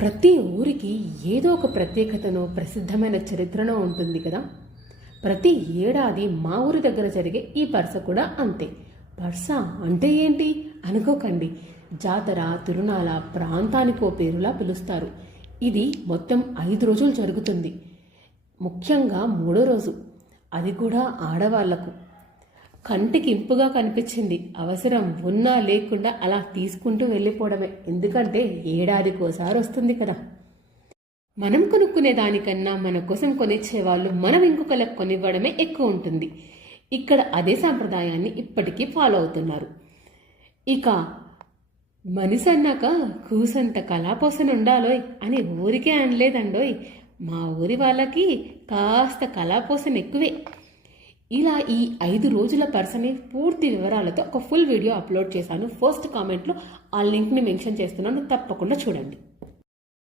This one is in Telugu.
ప్రతి ఊరికి ఏదో ఒక ప్రత్యేకతను ప్రసిద్ధమైన చరిత్రనో ఉంటుంది కదా. ప్రతి ఏడాది మా ఊరి దగ్గర జరిగే ఈ పర్స కూడా అంతే. పర్స అంటే ఏంటి? అనుకోకండి. జాతర తిరునాల ప్రాంతానికో పేరులా పిలుస్తారు. ఇది మొత్తం ఐదు రోజులు జరుగుతుంది. ముఖ్యంగా మూడో రోజు. అది కూడా ఆడవాళ్ళకు. కంటికి ఇంపుగా కనిపించింది. అవసరం ఉన్నా లేకుండా అలా తీసుకుంటూ వెళ్ళిపోవడమే. ఎందుకంటే ఏడాదికోసారి వస్తుంది కదా. మనం కొనుక్కునే దానికన్నా మన కోసం కొనిచ్చే వాళ్ళు మనం ఇంకొకరికి కొనివ్వడమే ఎక్కువ ఉంటుంది. ఇక్కడ అదే సాంప్రదాయాన్ని ఇప్పటికీ ఫాలో అవుతున్నారు. ఇక మనిషి అన్నాక కూసంత కళాపోసన ఉండాలోయ్ అని ఊరికే అనలేదండోయ్. మా ఊరి వాళ్ళకి కాస్త కళాపోసన ఎక్కువే ఇలా ఈ ఐదు రోజుల పర్సనే పూర్తి వివరాలతో ఒక ఫుల్ వీడియో అప్లోడ్ చేశాను. ఫస్ట్ కామెంట్లో ఆ లింక్ని మెన్షన్ చేస్తున్నాను. తప్పకుండా చూడండి.